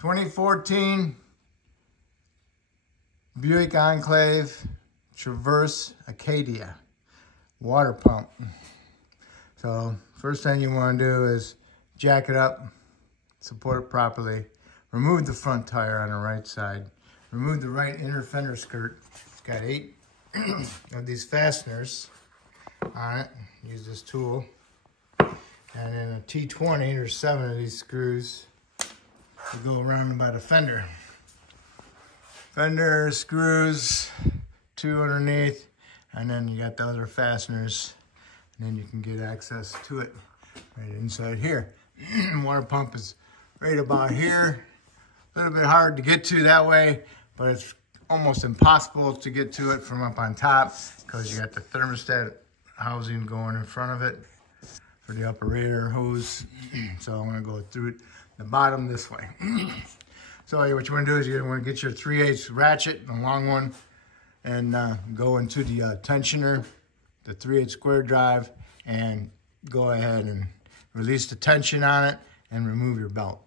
2014 Buick Enclave Traverse Acadia water pump. So first thing you want to do is jack it up, support it properly, remove the front tire on the right side, remove the right inner fender skirt. It's got 8 of these fasteners on it. Use this tool. And in a T20, there's 7 of these screws that go around by the fender. Fender screws, 2 underneath, and then you got the other fasteners, and then you can get access to it right inside here. Water pump is right about here. A little bit hard to get to that way, but it's almost impossible to get to it from up on top because you got the thermostat housing going in front of it for the upper air hose. So I'm gonna go through the bottom this way. So what you wanna do is you wanna get your 3/8 ratchet, the long one, and go into the tensioner, the 3/8 square drive, and go ahead and release the tension on it and remove your belt.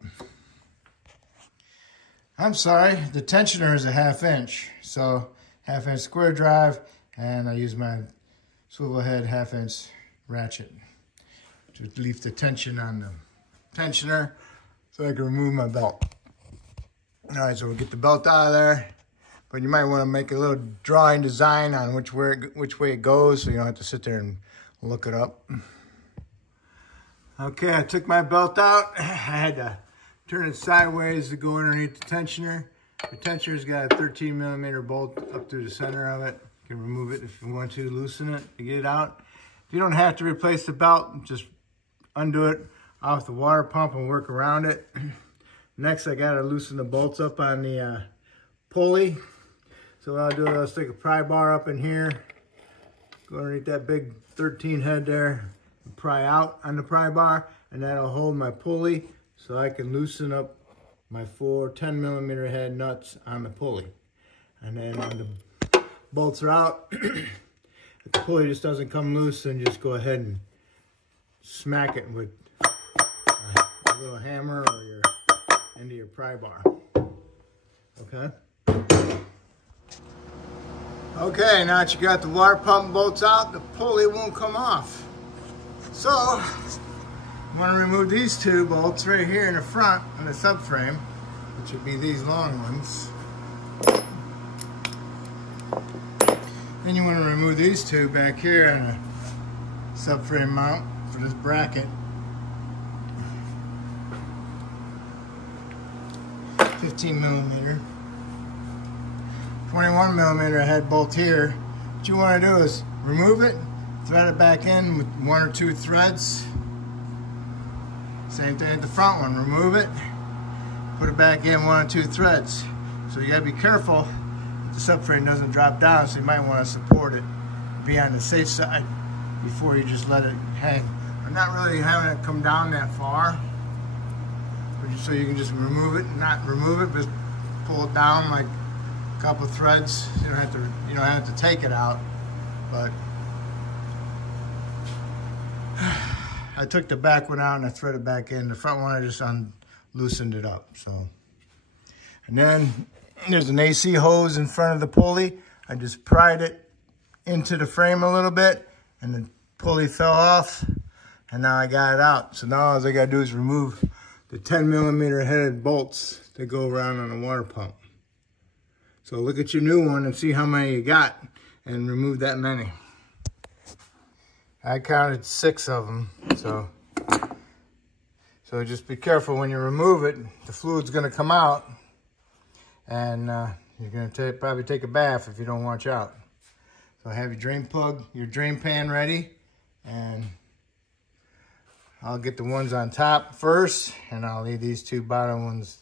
I'm sorry, the tensioner is a 1/2 inch. So 1/2 inch square drive, and I use my swivel head 1/2 inch ratchet to relieve the tension on the tensioner so I can remove my belt. All right, so we'll get the belt out of there, but you might want to make a little drawing design on which way it goes so you don't have to sit there and look it up. Okay, I took my belt out. I had to turn it sideways to go underneath the tensioner. The tensioner's got a 13mm bolt up through the center of it. You can remove it if you want to, loosen it to get it out. If you don't have to replace the belt, just undo it off the water pump and work around it. Next, I gotta loosen the bolts up on the pulley. So what I'll do is I'll stick a pry bar up in here, go underneath that big 13 head there, and pry out on the pry bar, and that'll hold my pulley so I can loosen up my 4 10mm head nuts on the pulley. And then when the bolts are out, if the pulley just doesn't come loose, then just go ahead and smack it with a little hammer or your end of your pry bar. Okay? Okay, now that you got the water pump bolts out, the pulley won't come off. So, you want to remove these 2 bolts right here in the front on the subframe, which would be these long ones. Then you want to remove these 2 back here on the subframe mount for this bracket. 15mm, 21mm head bolt here. What you want to do is remove it, thread it back in with 1 or 2 threads. Same thing at the front one, remove it, put it back in 1 or 2 threads. So you gotta be careful that the subframe doesn't drop down, so you might want to support it, be on the safe side before you just let it hang. I'm not really having it come down that far, so you can just remove it, not remove it, but pull it down like a couple threads. You don't have to take it out, but I took the back one out and I threaded it back in. The front one I just loosened it up. So, and then there's an AC hose in front of the pulley. I just pried it into the frame a little bit, and the pulley fell off, and now I got it out. So now all I gotta do is remove the 10mm headed bolts that go around on the water pump. So look at your new one and see how many you got and remove that many. I counted 6 of them, so just be careful when you remove it. The fluid's gonna come out, and you're gonna probably take a bath if you don't watch out. So have your drain plug, your drain pan ready, and I'll get the ones on top first, and I'll leave these 2 bottom ones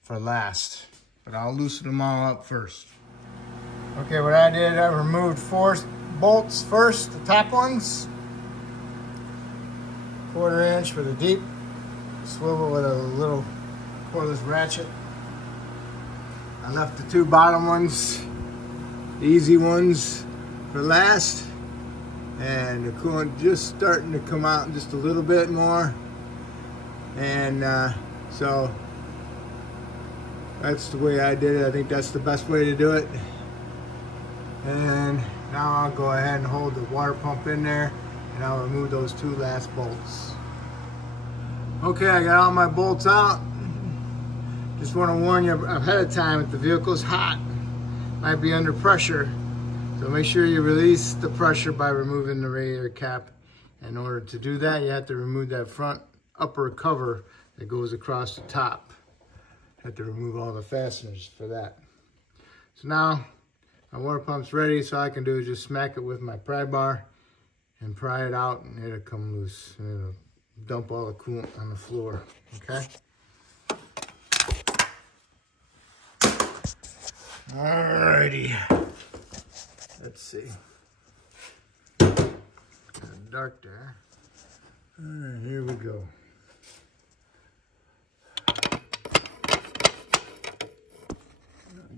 for last. But I'll loosen them all up first. Okay, what I did, I removed 4 bolts first, the top ones. 1/4 inch for the deep swivel with a little cordless ratchet. I left the 2 bottom ones, the easy ones, for last. And the coolant just starting to come out just a little bit more. And so That's the way I did it. I think that's the best way to do it. And now I'll go ahead and hold the water pump in there, and I'll remove those 2 last bolts. Okay, I got all my bolts out. Just want to warn you ahead of time, if the vehicle's hot, might be under pressure. So make sure you release the pressure by removing the radiator cap. In order to do that, you have to remove that front upper cover that goes across the top. You have to remove all the fasteners for that. So now my water pump's ready, so all I can do is just smack it with my pry bar and pry it out, and it'll come loose. And it'll dump all the coolant on the floor, okay? Alrighty. Let's see. Kind of dark there. Alright, here we go.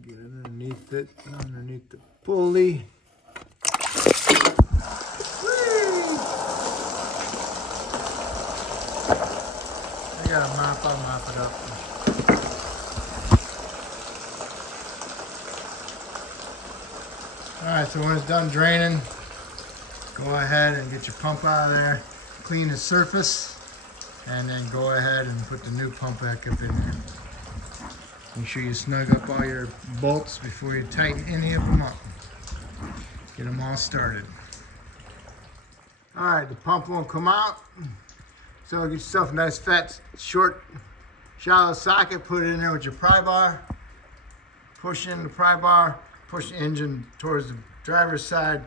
Get underneath it, underneath the pulley. I got a mop, I'll mop it up. Alright, so when it's done draining, go ahead and get your pump out of there, clean the surface, and then go ahead and put the new pump back up in there. Make sure you snug up all your bolts before you tighten any of them up. Get them all started. Alright, the pump won't come out. So get yourself a nice fat, short, shallow socket, put it in there with your pry bar. Push in the pry bar, push the engine towards the driver's side,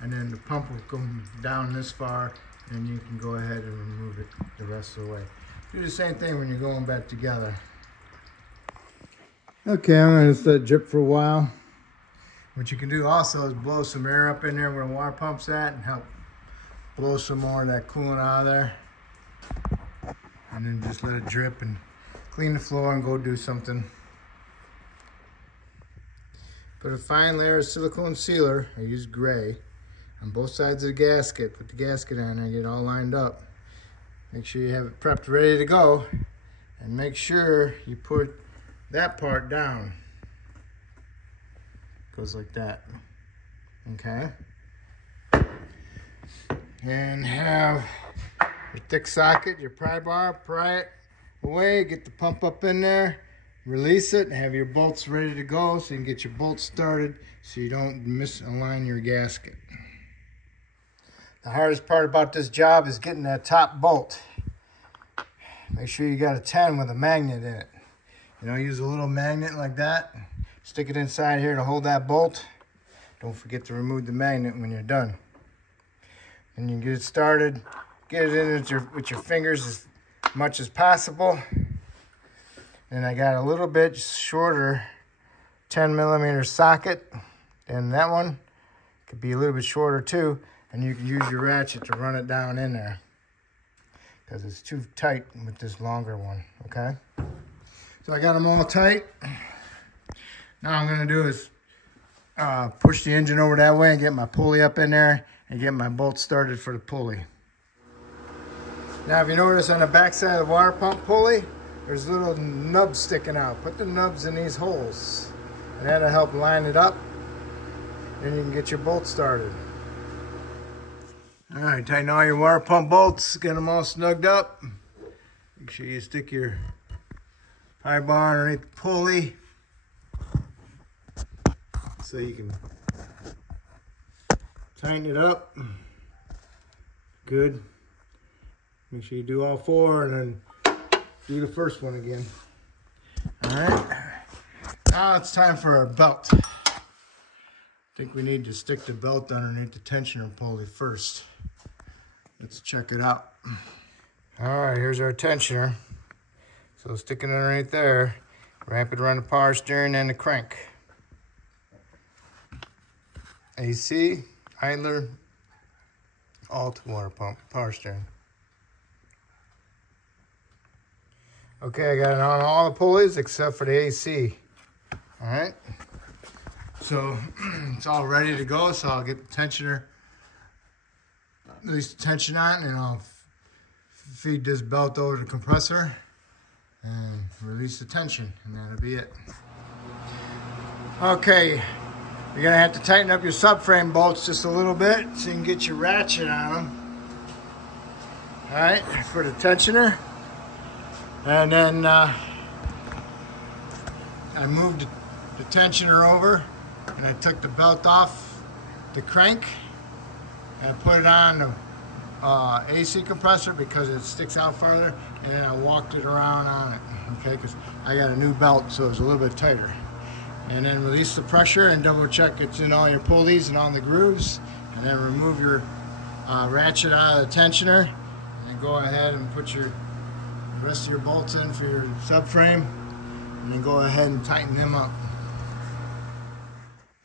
and then the pump will come down this far, and you can go ahead and remove it the rest of the way. Do the same thing when you're going back together. Okay, I'm going to let it drip for a while. What you can do also is blow some air up in there where the water pump's at and help blow some more of that coolant out of there. And then just let it drip and clean the floor and go do something. Put a fine layer of silicone sealer, I use gray, on both sides of the gasket. Put the gasket on there, get it all lined up. Make sure you have it prepped, ready to go. And make sure you put that part down. Goes like that. Okay. And have your thick socket, your pry bar, pry it away, get the pump up in there, release it, and have your bolts ready to go so you can get your bolts started so you don't misalign your gasket. The hardest part about this job is getting that top bolt. Make sure you got a 10 with a magnet in it. You know, use a little magnet like that. Stick it inside here to hold that bolt. Don't forget to remove the magnet when you're done. And you get it started. Get it in with your fingers as much as possible. And I got a little bit shorter 10mm socket than that one. Could be a little bit shorter too. And you can use your ratchet to run it down in there, because it's too tight with this longer one, okay? So I got them all tight. Now I'm gonna do is push the engine over that way and get my pulley up in there and get my bolts started for the pulley. Now if you notice on the back side of the water pump pulley, there's little nubs sticking out. Put the nubs in these holes, and that'll help line it up. Then you can get your bolts started. All right, tighten all your water pump bolts, get them all snugged up. Make sure you stick your pry bar underneath the pulley so you can tighten it up. Good. Make sure you do all four and then do the first one again. All right, now it's time for our belt. I think we need to stick the belt underneath the tensioner pulley first. Let's check it out. All right, here's our tensioner. So stick it underneath there, wrap it around the power steering and the crank. AC, idler, alt, water pump, power steering. Okay, I got it on all the pulleys except for the AC. All right, so it's all ready to go. So I'll get the tensioner, release the tension on, and I'll feed this belt over the compressor and release the tension, and that'll be it. Okay, you're gonna have to tighten up your subframe bolts just a little bit so you can get your ratchet on them. All right, for the tensioner. And then I moved the tensioner over and I took the belt off the crank and I put it on the AC compressor because it sticks out farther, and then I walked it around on it, okay, because I got a new belt, so it's a little bit tighter. And then release the pressure and double check it's in all your pulleys and on the grooves, and then remove your ratchet out of the tensioner, and then go ahead and put your rest of your bolts in for your subframe, and then go ahead and tighten them up.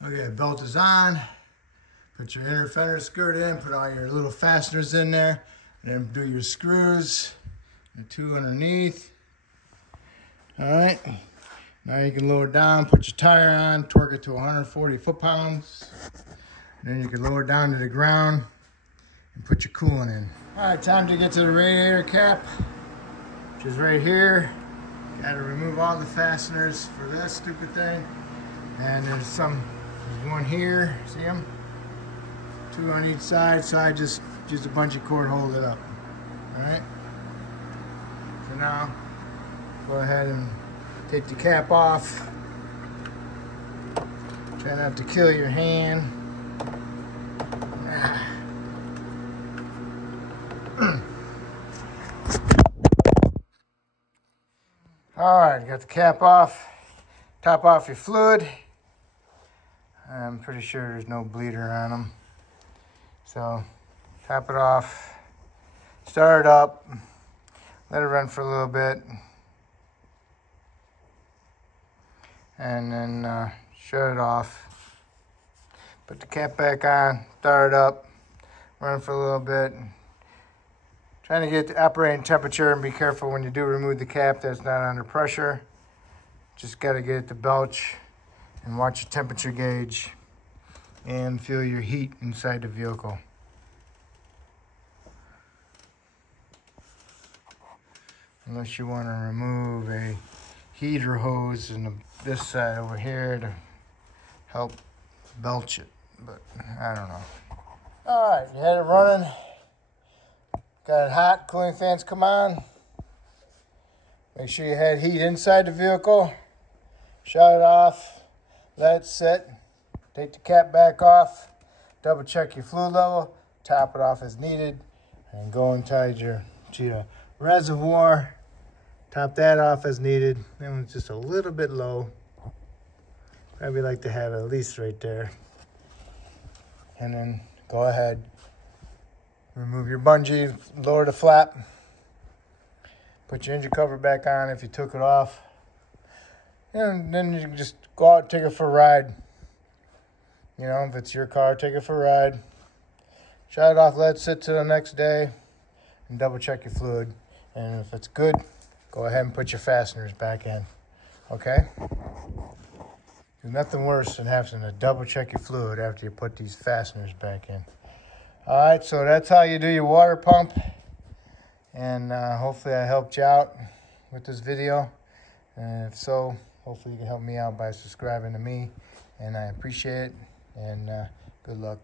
Okay, belt is on. Put your inner fender skirt in, put all your little fasteners in there, and then do your screws, the two underneath. All right, now you can lower it down, put your tire on, torque it to 140 foot-pounds. Then you can lower it down to the ground and put your coolant in. All right, time to get to the radiator cap, which is right here. Got to remove all the fasteners for this stupid thing. And there's one here, see them? Two on each side, so I just use a bungee cord, hold it up. All right. So now, go ahead and take the cap off. Try not to kill your hand. All right, got the cap off. Top off your fluid. I'm pretty sure there's no bleeder on them. So, top it off, start it up, let it run for a little bit, and then shut it off. Put the cap back on, start it up, run for a little bit. Trying to get the operating temperature, and be careful when you do remove the cap that's not under pressure. Just got to get it to belch, and watch your temperature gauge and feel your heat inside the vehicle. Unless you want to remove a heater hose in this side over here to help belch it, but I don't know. All right, you had it running. Got it hot, cooling fans come on. Make sure you had heat inside the vehicle. Shut it off, let it sit. Take the cap back off, double check your fluid level, top it off as needed, and go inside your reservoir, top that off as needed. Then it's just a little bit low. Probably like to have it at least right there. And then go ahead, remove your bungee, lower the flap, put your engine cover back on if you took it off, and then you can just go out and take it for a ride. You know, if it's your car, take it for a ride. Shut it off, let it sit till the next day, and double check your fluid. And if it's good, go ahead and put your fasteners back in. Okay? There's nothing worse than having to double check your fluid after you put these fasteners back in. All right, so that's how you do your water pump. And hopefully I helped you out with this video. And if so, hopefully you can help me out by subscribing to me. And I appreciate it. And good luck.